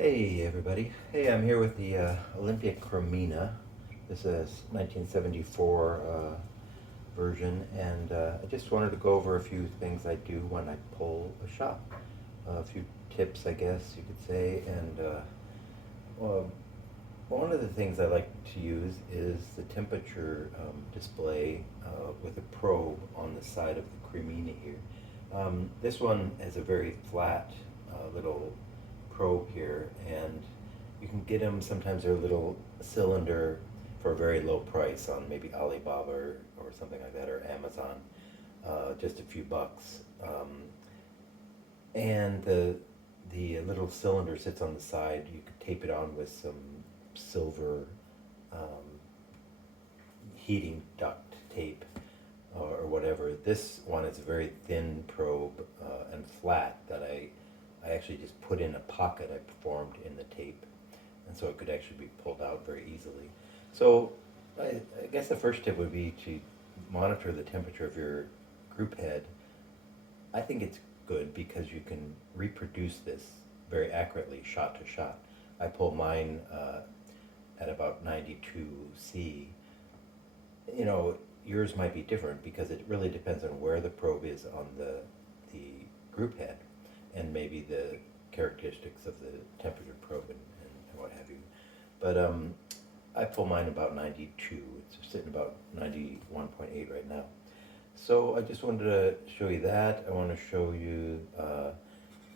Hey everybody. Hey, I'm here with the Olympia Cremina. This is 1974 version, and I just wanted to go over a few things I do when I pull a shot. A few tips, I guess you could say, and well, one of the things I like to use is the temperature display with a probe on the side of the Cremina here. This one has a very flat little probe here, and you can get them. Sometimes they're a little cylinder for a very low price on maybe Alibaba or something like that, or Amazon, just a few bucks. And the little cylinder sits on the side. You could tape it on with some silver um, heating duct tape or whatever. This one is a very thin probe and flat that I actually just put in a pocket I formed in the tape, and so it could actually be pulled out very easily. So I guess the first tip would be to monitor the temperature of your group head. I think it's good because you can reproduce this very accurately, shot to shot. I pull mine at about 92 C. You know, yours might be different because it really depends on where the probe is on the group head, and maybe the characteristics of the temperature probe and what have you. But I pull mine about 92. It's sitting about 91.8 right now. So I just wanted to show you that. I want to show you,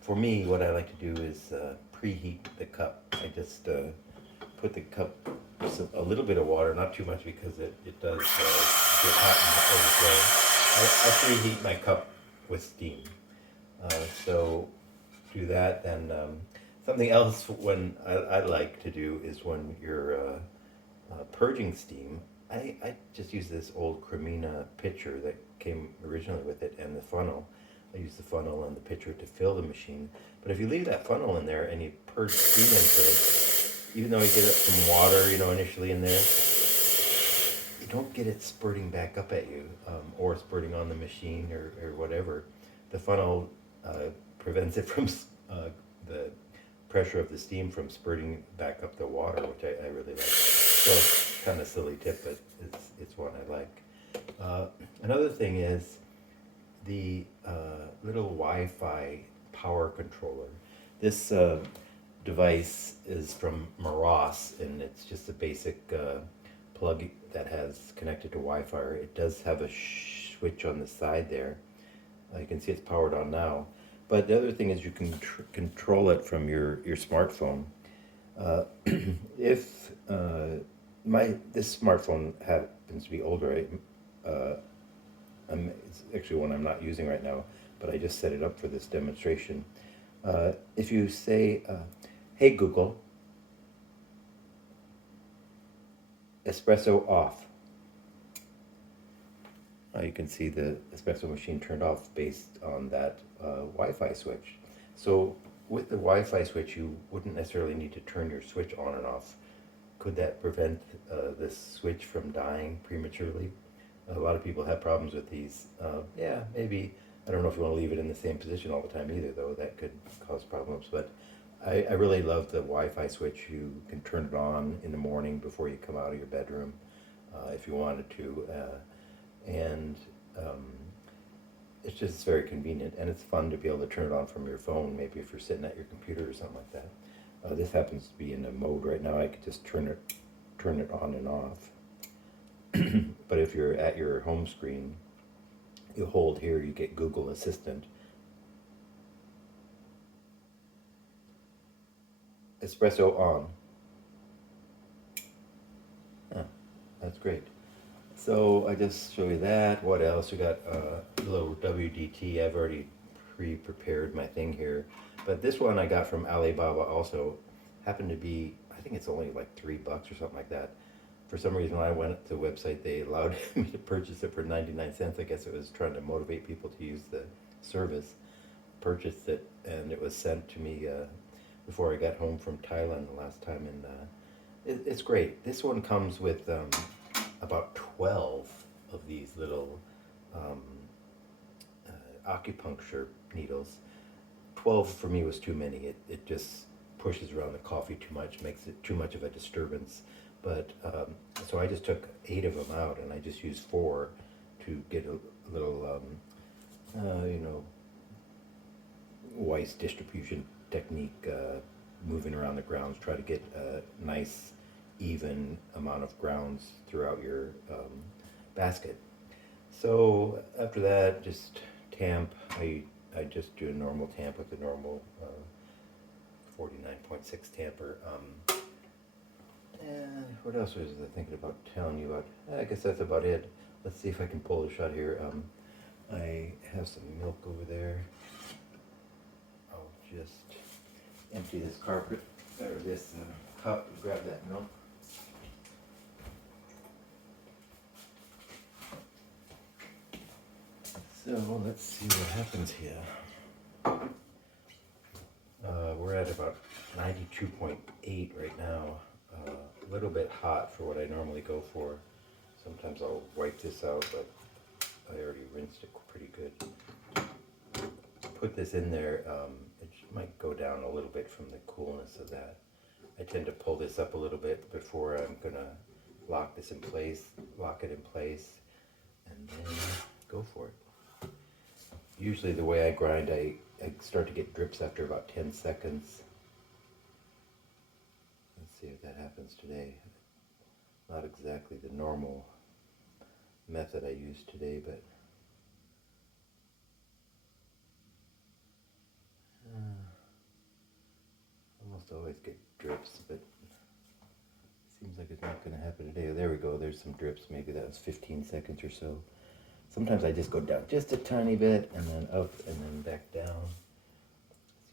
for me, what I like to do is preheat the cup. I just put the cup with a little bit of water, not too much because it does get hot and overflow. I preheat my cup with steam. So do that. Then something else when I like to do is when you're purging steam, I just use this old Cremina pitcher that came originally with it and the funnel. I use the funnel and the pitcher to fill the machine. But if you leave that funnel in there and you purge steam into it, even though you get some water, initially in there, you don't get it spurting back up at you or spurting on the machine or whatever. The funnel prevents it from the pressure of the steam from spurting back up the water, which I really like. So kind of silly tip, but it's one I like. Another thing is the little Wi-Fi power controller. This device is from Meross, and it's just a basic plug that has connected to Wi-Fi. It does have a switch on the side there. You can see it's powered on now. But the other thing is you can control it from your smartphone. If this smartphone happens to be older, it's actually one I'm not using right now, but I just set it up for this demonstration. If you say, "Hey Google, espresso off," you can see the espresso machine turned off based on that Wi-Fi switch. So with the Wi-Fi switch, you wouldn't necessarily need to turn your switch on and off. Could that prevent this switch from dying prematurely? A lot of people have problems with these. Yeah, maybe. I don't know if you want to leave it in the same position all the time either, though. That could cause problems. But I really love the Wi-Fi switch. You can turn it on in the morning before you come out of your bedroom if you wanted to. And it's just very convenient, and it's fun to be able to turn it on from your phone, maybe if you're sitting at your computer or something like that. This happens to be in a mode right now. I could just turn it on and off. But if you're at your home screen, you hold here, you get Google Assistant. Espresso on. Oh, that's great. So I just show you that. What else? We got a little WDT. I've already pre-prepared my thing here. But this one I got from Alibaba also. Happened to be, I think it's only like $3 or something like that. For some reason, when I went to the website, they allowed me to purchase it for 99 cents. I guess it was trying to motivate people to use the service. Purchased it, and it was sent to me before I got home from Thailand the last time. And it's great. This one comes with about 12 of these little acupuncture needles. 12 for me was too many. It just pushes around the coffee too much, makes it too much of a disturbance. But so I just took 8 of them out, and I just used 4 to get a little, you know, Weiss distribution technique, moving around the grounds, try to get a nice, even amount of grounds throughout your basket. So after that, just tamp. I just do a normal tamp with a normal 49.6 tamper. And what else was I thinking about telling you about? I guess that's about it. Let's see if I can pull a shot here. I have some milk over there. I'll just empty this carpet, or this cup, and grab that milk. So let's see what happens here. We're at about 92.8 right now. A little bit hot for what I normally go for. Sometimes I'll wipe this out, but I already rinsed it pretty good. Put this in there, it might go down a little bit from the coolness of that. I tend to pull this up a little bit before I'm gonna lock it in place, and then go for it. Usually the way I grind, I start to get drips after about 10 seconds. Let's see if that happens today. Not exactly the normal method I use today, but almost always get drips, but seems like it's not going to happen today. There we go, there's some drips. Maybe that was 15 seconds or so. Sometimes I just go down just a tiny bit and then up and then back down.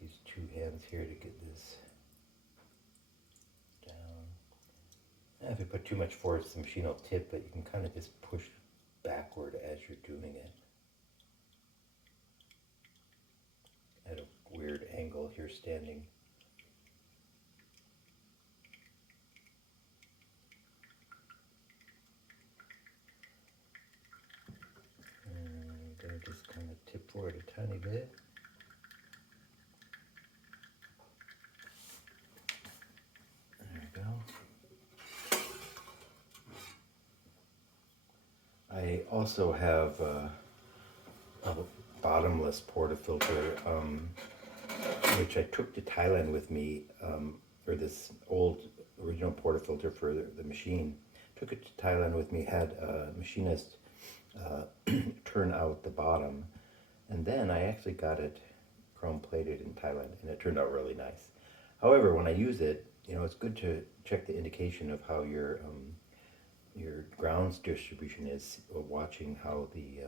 Let's use 2 hands here to get this down. If you put too much force, the machine will tip, but you can kind of just push backward as you're doing it. At a weird angle here standing. Just kind of tip forward a tiny bit. There we go. I also have a bottomless portafilter, which I took to Thailand with me for this old original portafilter for the machine. Took it to Thailand with me, had a machinist turn out the bottom, and then I actually got it chrome plated in Thailand, and it turned out really nice. However, when I use it, you know, it's good to check the indication of how your grounds distribution is, watching how the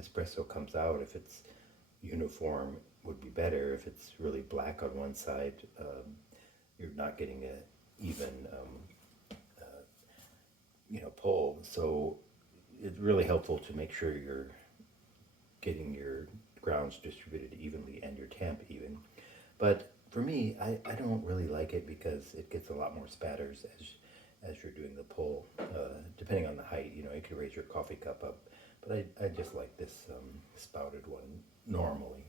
espresso comes out. If it's uniform, would be better. If it's really black on one side, you're not getting a even you know, pull. So it's really helpful to make sure you're getting your grounds distributed evenly and your tamp even. But for me, I don't really like it because it gets a lot more spatters as you're doing the pull. Depending on the height, you know, you can raise your coffee cup up. But I just like this spouted one normally.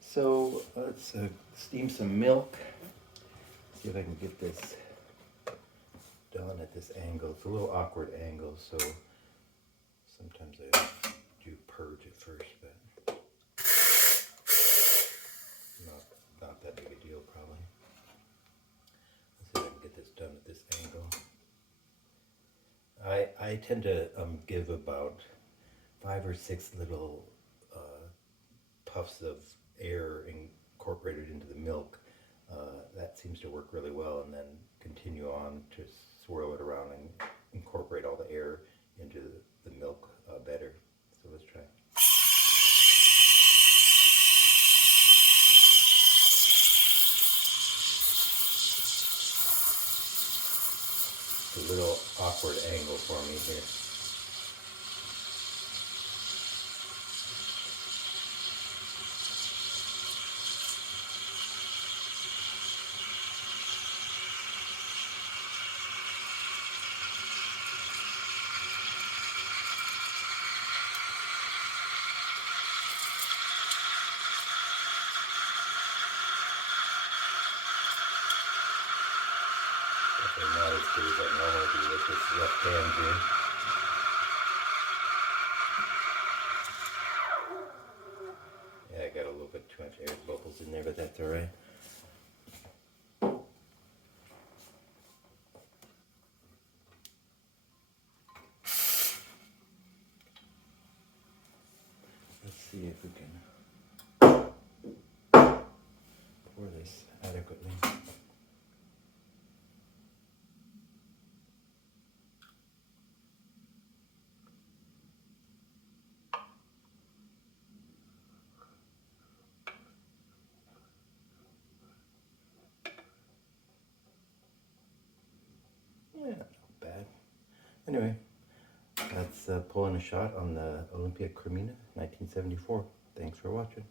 So let's steam some milk. See if I can get this done at this angle. It's a little awkward angle, so sometimes I do purge it first, but not that big a deal probably. Let's see if I can get this done at this angle. I tend to give about 5 or 6 little puffs of air incorporated into the milk. That seems to work really well, and then continue on to swirl it around and incorporate all the air into the milk better. So let's try. It's a little awkward angle for me here. Definitely not as good as I normally do with this left hand here. Yeah, I got a little bit too much air bubbles in there, but that's alright. Let's see if we can pour this adequately. Yeah, not bad. Anyway, that's pulling a shot on the Olympia Cremina 1974. Thanks for watching.